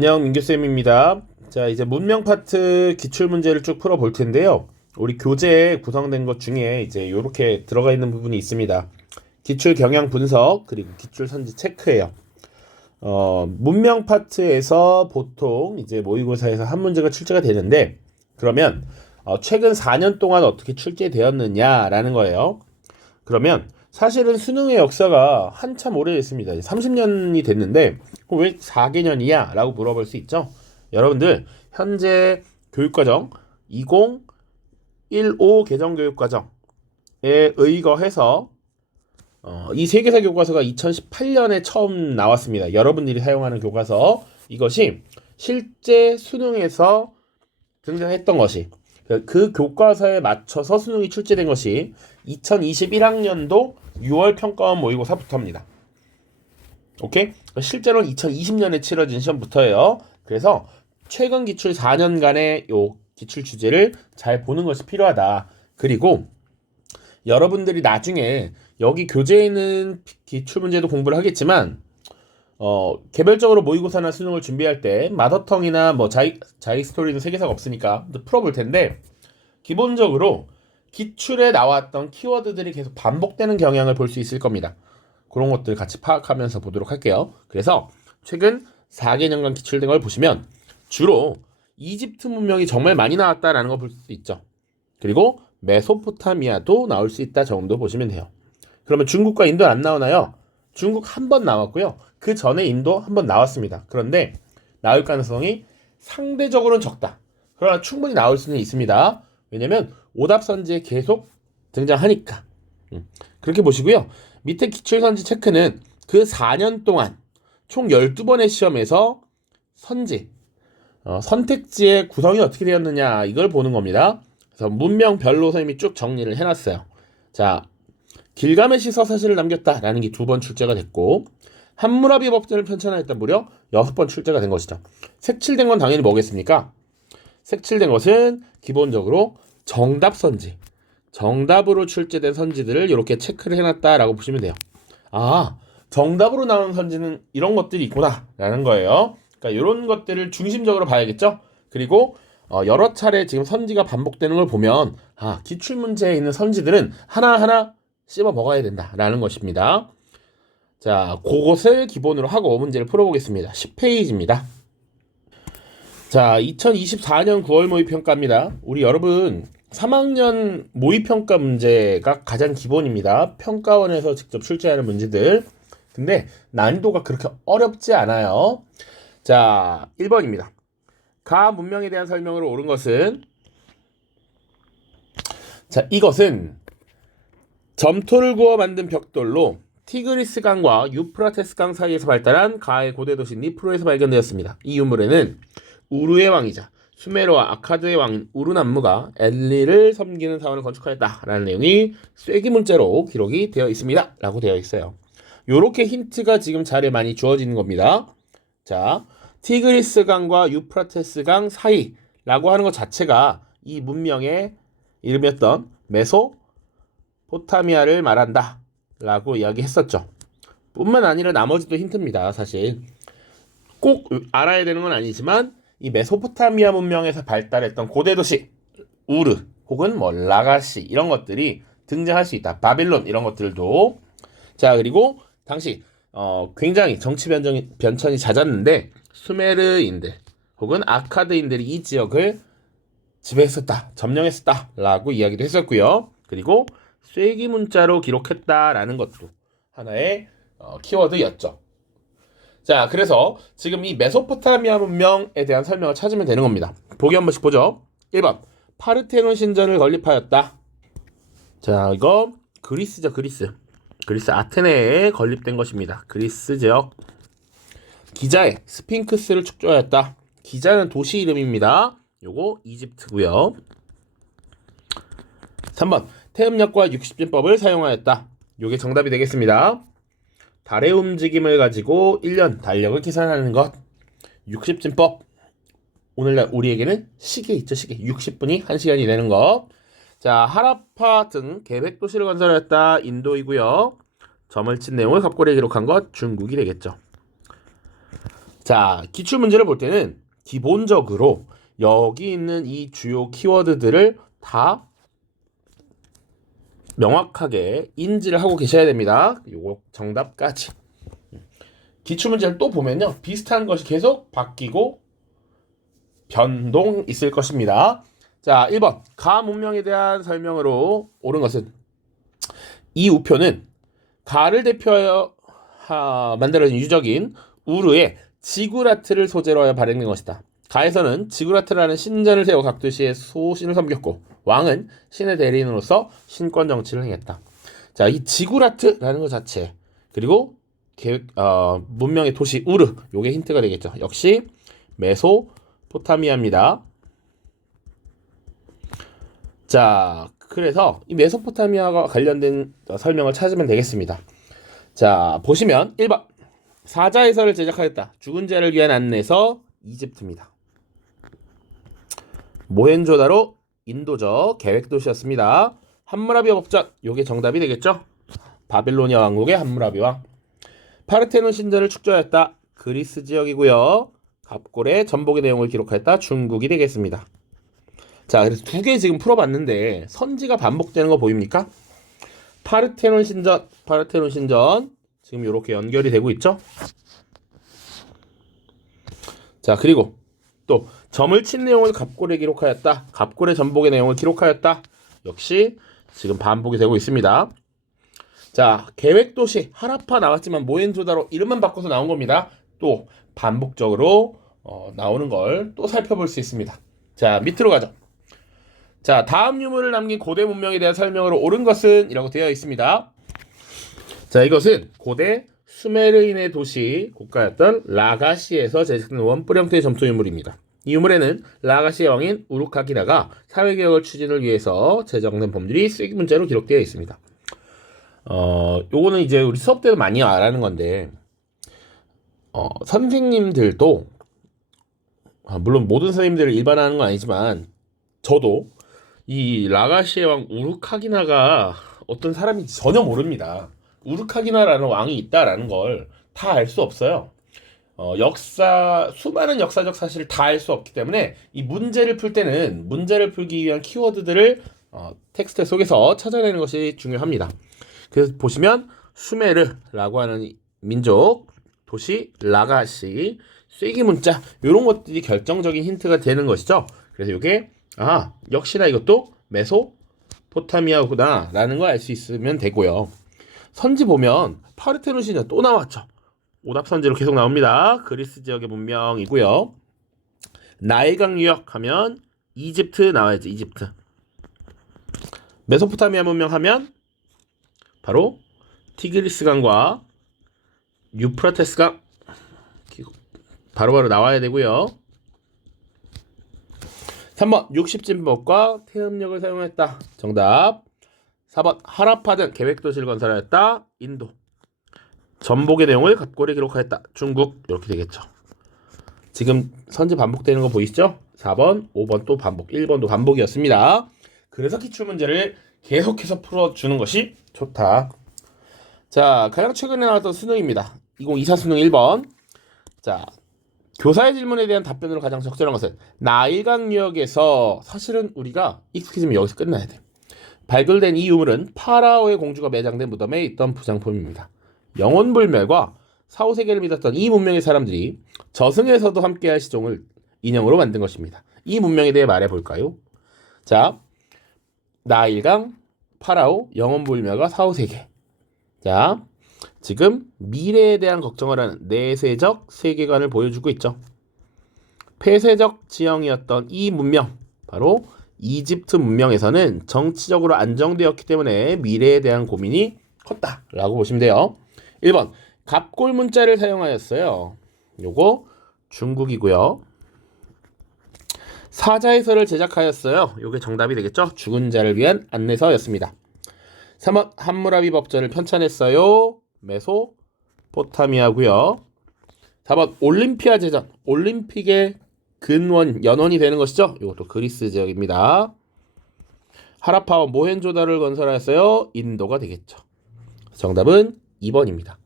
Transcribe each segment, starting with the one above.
안녕, 민규쌤입니다. 자, 이제 문명 파트 기출문제를 쭉 풀어볼 텐데요. 우리 교재에 구성된 것 중에 이제 이렇게 들어가 있는 부분이 있습니다. 기출 경향 분석, 그리고 기출 선지 체크예요. 문명 파트에서 보통 이제 모의고사에서 한 문제가 출제가 되는데, 그러면 최근 4년 동안 어떻게 출제되었느냐라는 거예요. 그러면 사실은 수능의 역사가 한참 오래됐습니다. 30년이 됐는데 왜 4개년이야? 라고 물어볼 수 있죠. 여러분들 현재 교육과정 2015 개정교육과정에 의거해서 이 세계사 교과서가 2018년에 처음 나왔습니다. 여러분들이 사용하는 교과서, 이것이 실제 수능에서 등장했던 것이, 그 교과서에 맞춰서 수능이 출제된 것이 2021학년도 6월 평가원 모의고사부터입니다. 오케이? 실제로는 2020년에 치러진 시험부터예요. 그래서 최근 기출 4년간의 요 기출 주제를 잘 보는 것이 필요하다. 그리고 여러분들이 나중에 여기 교재에 있는 기출 문제도 공부를 하겠지만 개별적으로 모의고사나 수능을 준비할 때 마더텅이나 뭐 자기 스토리는 세계사가 없으니까 풀어볼 텐데, 기본적으로 기출에 나왔던 키워드들이 계속 반복되는 경향을 볼 수 있을 겁니다. 그런 것들 같이 파악하면서 보도록 할게요. 그래서 최근 4개년간 기출된 걸 보시면 주로 이집트 문명이 정말 많이 나왔다라는 걸 볼 수 있죠. 그리고 메소포타미아도 나올 수 있다 정도 보시면 돼요. 그러면 중국과 인도는 안 나오나요? 중국 한 번 나왔고요. 그 전에 인도 한 번 나왔습니다. 그런데 나올 가능성이 상대적으로는 적다. 그러나 충분히 나올 수는 있습니다. 왜냐면 오답선지에 계속 등장하니까. 그렇게 보시고요. 밑에 기출선지 체크는 그 4년 동안 총 12번의 시험에서 선지, 선택지의 구성이 어떻게 되었느냐, 이걸 보는 겁니다. 그래서 문명별로 선생님이 쭉 정리를 해놨어요. 자, 길가메시 서사시를 남겼다라는 게 2번 출제가 됐고, 함무라비 법전을 편찬하였다 무려 6번 출제가 된 것이죠. 색칠된 건 당연히 뭐겠습니까? 색칠된 것은 기본적으로 정답선지, 정답으로 출제된 선지들을 이렇게 체크를 해놨다라고 보시면 돼요. 아, 정답으로 나온 선지는 이런 것들이 있구나 라는 거예요. 그러니까 이런 것들을 중심적으로 봐야겠죠. 그리고 여러 차례 지금 선지가 반복되는 걸 보면 기출문제에 있는 선지들은 하나하나 씹어 먹어야 된다라는 것입니다. 자, 그것을 기본으로 하고 문제를 풀어보겠습니다. 10페이지입니다. 자, 2024년 9월 모의평가입니다. 우리 여러분 3학년 모의평가 문제가 가장 기본입니다. 평가원에서 직접 출제하는 문제들. 근데 난이도가 그렇게 어렵지 않아요. 자, 1번입니다. 가 문명에 대한 설명으로 옳은 것은, 자, 이것은 점토를 구워 만든 벽돌로 티그리스 강과 유프라테스 강 사이에서 발달한 가의 고대 도시 니프로에서 발견되었습니다. 이 유물에는 우르의 왕이자 수메르와 아카드의 왕인 우르남무가 엘리를 섬기는 사원을 건축하였다라는 내용이 쐐기 문자로 기록이 되어 있습니다. 라고 되어 있어요. 요렇게 힌트가 지금 자리에 많이 주어지는 겁니다. 자, 티그리스 강과 유프라테스 강 사이라고 하는 것 자체가 이 문명의 이름이었던 메소포타미아를 말한다 라고 이야기했었죠. 뿐만 아니라 나머지도 힌트입니다. 사실 꼭 알아야 되는 건 아니지만 이 메소포타미아 문명에서 발달했던 고대 도시 우르 혹은 뭐 라가시, 이런 것들이 등장할 수 있다. 바빌론, 이런 것들도. 자, 그리고 당시 굉장히 정치 변천이 잦았는데 수메르인들 혹은 아카드인들이 이 지역을 지배했었다, 점령했었다 라고 이야기도 했었고요. 그리고 쐐기 문자로 기록했다라는 것도 하나의 키워드였죠. 자, 그래서 지금 이 메소포타미아 문명에 대한 설명을 찾으면 되는 겁니다. 보기 한 번씩 보죠. 1번, 파르테논 신전을 건립하였다. 자, 이거 그리스죠. 그리스 아테네에 건립된 것입니다. 그리스 지역. 기자의 스핑크스를 축조하였다. 기자는 도시 이름입니다. 요거 이집트고요. 3번, 태음력과 60진법을 사용하였다. 요게 정답이 되겠습니다. 달의 움직임을 가지고 1년 달력을 계산하는 것. 60진법. 오늘날 우리에게는 시계 있죠, 시계. 60분이 1시간이 되는 것. 자, 하라파 등 계획 도시를 건설했다. 인도이고요. 점을 친 내용을 갑골에 기록한 것 중국이 되겠죠. 자, 기출문제를 볼 때는 기본적으로 여기 있는 이 주요 키워드들을 다 명확하게 인지를 하고 계셔야 됩니다. 요거 정답까지. 기출문제를 또 보면요, 비슷한 것이 계속 바뀌고 변동 있을 것입니다. 자, 1번 가 문명에 대한 설명으로 옳은 것은 이 우표는 가를 대표하여 만들어진 유적인 우르의 지구라트를 소재로 하여 발행된 것이다. 가에서는 지구라트라는 신전을 세워 각 도시의 소신을 섬겼고 왕은 신의 대리인으로서 신권 정치를 행했다. 자, 이 지구라트라는 것 자체 그리고 문명의 도시 우르, 요게 힌트가 되겠죠. 역시 메소포타미아입니다. 자, 그래서 이 메소포타미아가 관련된 설명을 찾으면 되겠습니다. 자, 보시면 1번 사자해설을 제작하였다. 죽은 자를 위한 안내서 이집트입니다. 모헨조다로 인도적 계획도시였습니다. 함무라비 법전, 요게 정답이 되겠죠. 바빌로니아 왕국의 함무라비 왕. 파르테논 신전을 축조하였다. 그리스 지역이고요. 갑골의 전복의 내용을 기록하였다. 중국이 되겠습니다. 자, 그래서 두 개 지금 풀어봤는데 선지가 반복되는 거 보입니까? 파르테논 신전 지금 이렇게 연결이 되고 있죠. 자, 그리고 또 점을 친 내용을 갑골에 기록하였다. 갑골의 전복의 내용을 기록하였다. 역시 지금 반복이 되고 있습니다. 자, 계획도시 하라파 나왔지만 모헨조다로 이름만 바꿔서 나온 겁니다. 또 반복적으로 나오는 걸 또 살펴볼 수 있습니다. 자, 밑으로 가죠. 자, 다음 유물을 남긴 고대 문명에 대한 설명으로 옳은 것은 이라고 되어 있습니다. 자, 이것은 고대 수메르인의 도시 국가였던 라가시에서 제작된 원뿔 형태의 점토 유물입니다. 이 유물에는 라가시의 왕인 우루카기나가 사회개혁을 추진을 위해서 제정된 법률이 쐐기 문자로 기록되어 있습니다. 요거는 이제 우리 수업 때도 많이 알아는 건데 선생님들도 물론 모든 선생님들을 일반화하는 건 아니지만 저도 이 라가시의 왕 우루카기나가 어떤 사람인지 전혀 모릅니다. 우루카기나라는 왕이 있다라는 걸 다 알 수 없어요. 수많은 역사적 사실을 다 알 수 없기 때문에 이 문제를 풀 때는 문제를 풀기 위한 키워드들을 텍스트 속에서 찾아내는 것이 중요합니다. 그래서 보시면 수메르라고 하는 민족, 도시 라가시, 쐐기 문자 이런 것들이 결정적인 힌트가 되는 것이죠. 그래서 이게 역시나 이것도 메소포타미아구나 라는 걸 알 수 있으면 되고요. 선지 보면 파르테논 신전 또 나왔죠. 오답 선지로 계속 나옵니다. 그리스 지역의 문명이고요. 나일강 유역 하면 이집트 나와야지. 이집트. 메소포타미아 문명 하면 바로 티그리스강과 유프라테스강 바로바로 나와야 되고요. 3번 60진법과 태음력을 사용했다. 정답. 4번 하라파 등 계획도시를 건설하였다. 인도. 전복의 내용을 갑골에 기록하였다. 중국. 이렇게 되겠죠. 지금 선지 반복되는 거 보이시죠? 4번, 5번 또 반복, 1번도 반복이었습니다. 그래서 기출문제를 계속해서 풀어주는 것이 좋다. 자, 가장 최근에 나왔던 수능입니다. 2024 수능 1번. 자, 교사의 질문에 대한 답변으로 가장 적절한 것은 나일강 유역에서 사실은 우리가 익숙해지면 여기서 끝나야 돼. 발굴된 이 유물은 파라오의 공주가 매장된 무덤에 있던 부장품입니다. 영혼불멸과 사후세계를 믿었던 이 문명의 사람들이 저승에서도 함께할 시종을 인형으로 만든 것입니다. 이 문명에 대해 말해볼까요? 자, 나일강, 파라오, 영혼불멸과 사후세계. 자, 지금 미래에 대한 걱정을 하는 내세적 세계관을 보여주고 있죠. 폐쇄적 지형이었던 이 문명, 바로 이집트 문명에서는 정치적으로 안정되었기 때문에 미래에 대한 고민이 컸다라고 보시면 돼요. 1번 갑골 문자를 사용하였어요. 요거 중국이고요. 사자해설을 제작하였어요. 요게 정답이 되겠죠. 죽은 자를 위한 안내서였습니다. 3번 함무라비 법전을 편찬했어요. 메소포타미아고요. 4번 올림피아 제전, 올림픽의 연원이 되는 것이죠. 이것도 그리스 지역입니다. 하라파와 모헨조다를 건설하였어요. 인도가 되겠죠. 정답은 2번입니다.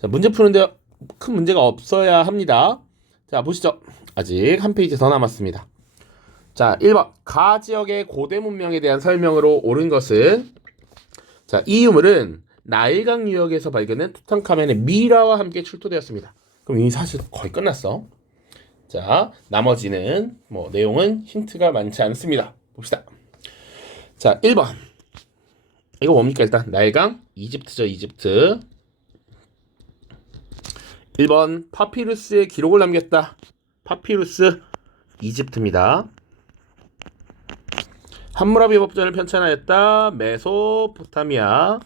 자, 문제 푸는데 큰 문제가 없어야 합니다. 자, 보시죠. 아직 한 페이지 더 남았습니다. 자, 1번. 가 지역의 고대 문명에 대한 설명으로 옳은 것은, 자, 이 유물은 나일강 유역에서 발견된 투탕카멘의 미라와 함께 출토되었습니다. 그럼 이미 사실 거의 끝났어. 자, 나머지는 내용은 힌트가 많지 않습니다. 봅시다. 자, 1번. 이거 뭡니까? 일단 나일강, 이집트죠. 이집트. 1번. 파피루스에 기록을 남겼다. 파피루스, 이집트입니다. 함무라비 법전을 편찬하였다. 메소포타미아.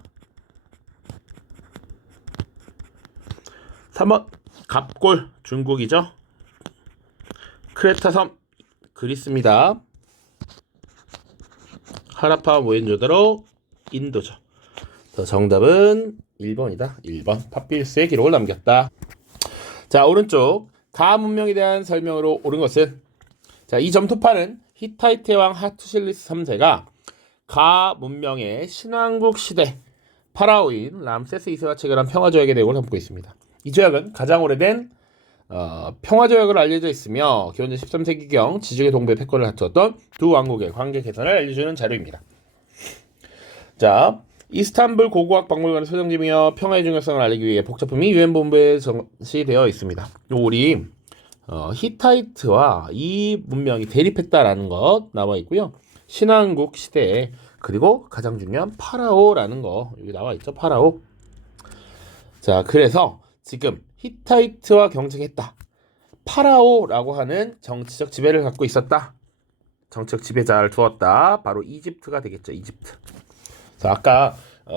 3번. 갑골, 중국이죠. 크레타섬, 그리스입니다. 하라파 모헨조다로, 인도죠. 정답은 1번이다. 1번. 파피루스에 기록을 남겼다. 자, 오른쪽. 가 문명에 대한 설명으로 옳은 것은, 자, 이 점토파는 히타이트 왕 하투실리스 3세가 가 문명의 신왕국 시대 파라오인 람세스 2세와 체결한 평화조약의 내용을 담고 있습니다. 이 조약은 가장 오래된 평화조약으로 알려져 있으며 기원전 13세기경 지중해 동부의 패권을 다투었던 두 왕국의 관계 개선을 알려주는 자료입니다. 자, 이스탄불 고고학 박물관의 소장지이며 평화의 중요성을 알리기 위해 복잡품이 유엔본부에 전시되어 있습니다. 우리 히타이트와 이 문명이 대립했다라는 것 나와 있고요. 신왕국 시대에, 그리고 가장 중요한 파라오라는 거 여기 나와 있죠. 파라오. 자, 그래서 지금 히타이트와 경쟁했다. 파라오라고 하는 정치적 지배를 갖고 있었다. 정치적 지배자를 두었다. 바로 이집트가 되겠죠. 이집트. 자, 아까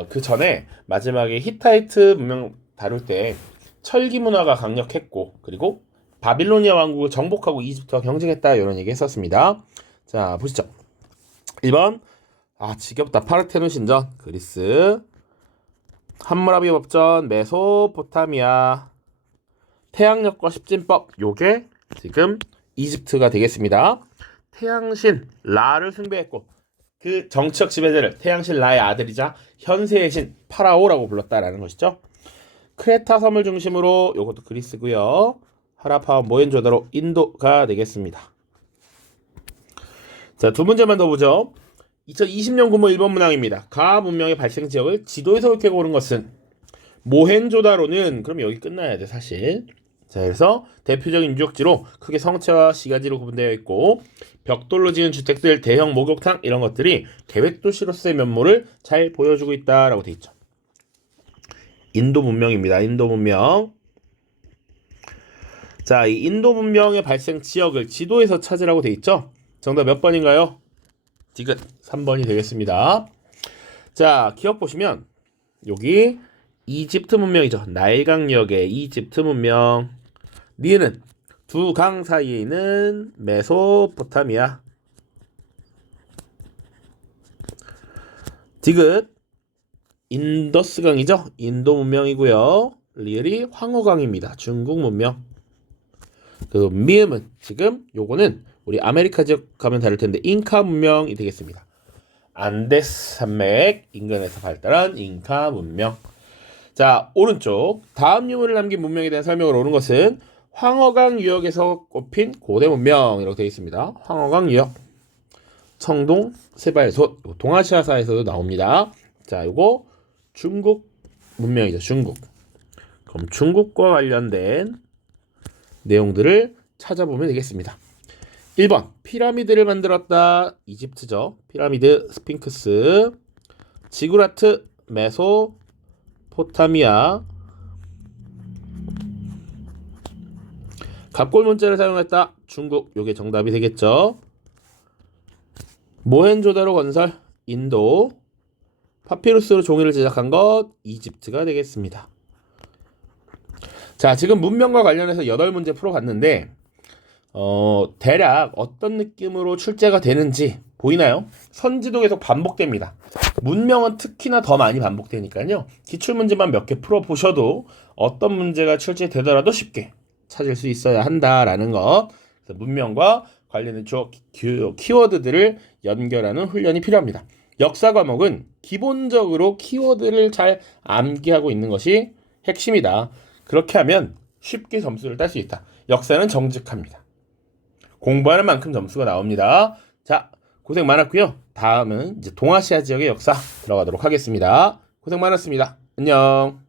그 전에 마지막에 히타이트 문명 다룰 때 철기 문화가 강력했고, 그리고 바빌로니아 왕국을 정복하고 이집트와 경쟁했다, 이런 얘기 했었습니다. 자, 보시죠. 1번. 지겹다. 파르테논 신전, 그리스. 함무라비 법전, 메소포타미아. 태양력과 십진법, 요게 지금 이집트가 되겠습니다. 태양신 라를 숭배했고, 그 정치적 지배자를 태양신 라의 아들이자 현세의 신 파라오라고 불렀다라는 것이죠. 크레타 섬을 중심으로, 요것도 그리스고요. 하라파 모헨조다로, 인도가 되겠습니다. 자, 두 문제만 더 보죠. 2020년 구모 1번 문항입니다. 가 문명의 발생 지역을 지도에서 훑게 고른 것은, 모헨조다로는 그럼 여기 끝나야 돼 사실. 자, 그래서 대표적인 유적지로 크게 성체와 시가지로 구분되어 있고, 벽돌로 지은 주택들, 대형 목욕탕, 이런 것들이 계획도시로서의 면모를 잘 보여주고 있다라고 되어 있죠. 인도 문명입니다. 인도 문명. 자, 이 인도 문명의 발생 지역을 지도에서 찾으라고 되어 있죠. 정답 몇 번인가요? 디귿 3번이 되겠습니다. 자, 기억 보시면 여기 이집트 문명이죠. 나일강역의 이집트 문명. 니은 두 강 사이에 있는 메소포타미아. 디귿 인더스강이죠. 인도 문명이고요. 리을이 황허강입니다. 중국 문명. 그 미음은 지금 요거는 우리 아메리카 지역 가면 다를 텐데 잉카 문명이 되겠습니다. 안데스 산맥 인근에서 발달한 잉카 문명. 자, 오른쪽. 다음 유물을 남긴 문명에 대한 설명을 옳은 것은 황허강 유역에서 꼽힌 고대 문명이라고 되어 있습니다. 황허강 유역. 청동, 세발솥, 동아시아사에서도 나옵니다. 자, 요거 중국 문명이죠. 중국. 그럼 중국과 관련된 내용들을 찾아보면 되겠습니다. 1번. 피라미드를 만들었다. 이집트죠. 피라미드, 스핑크스. 지구라트, 메소포타미아. 갑골 문자를 사용했다. 중국. 요게 정답이 되겠죠. 모헨조다로 건설, 인도. 파피루스로 종이를 제작한 것, 이집트가 되겠습니다. 자, 지금 문명과 관련해서 8문제 풀어봤는데 대략 어떤 느낌으로 출제가 되는지 보이나요? 선지도 계속 반복됩니다. 문명은 특히나 더 많이 반복되니까요. 기출문제만 몇 개 풀어보셔도 어떤 문제가 출제되더라도 쉽게 찾을 수 있어야 한다라는 것. 그래서 문명과 관련된 주요 키워드들을 연결하는 훈련이 필요합니다. 역사 과목은 기본적으로 키워드를 잘 암기하고 있는 것이 핵심이다. 그렇게 하면 쉽게 점수를 딸 수 있다. 역사는 정직합니다. 공부하는 만큼 점수가 나옵니다. 자, 고생 많았고요. 다음은 이제 동아시아 지역의 역사 들어가도록 하겠습니다. 고생 많았습니다. 안녕.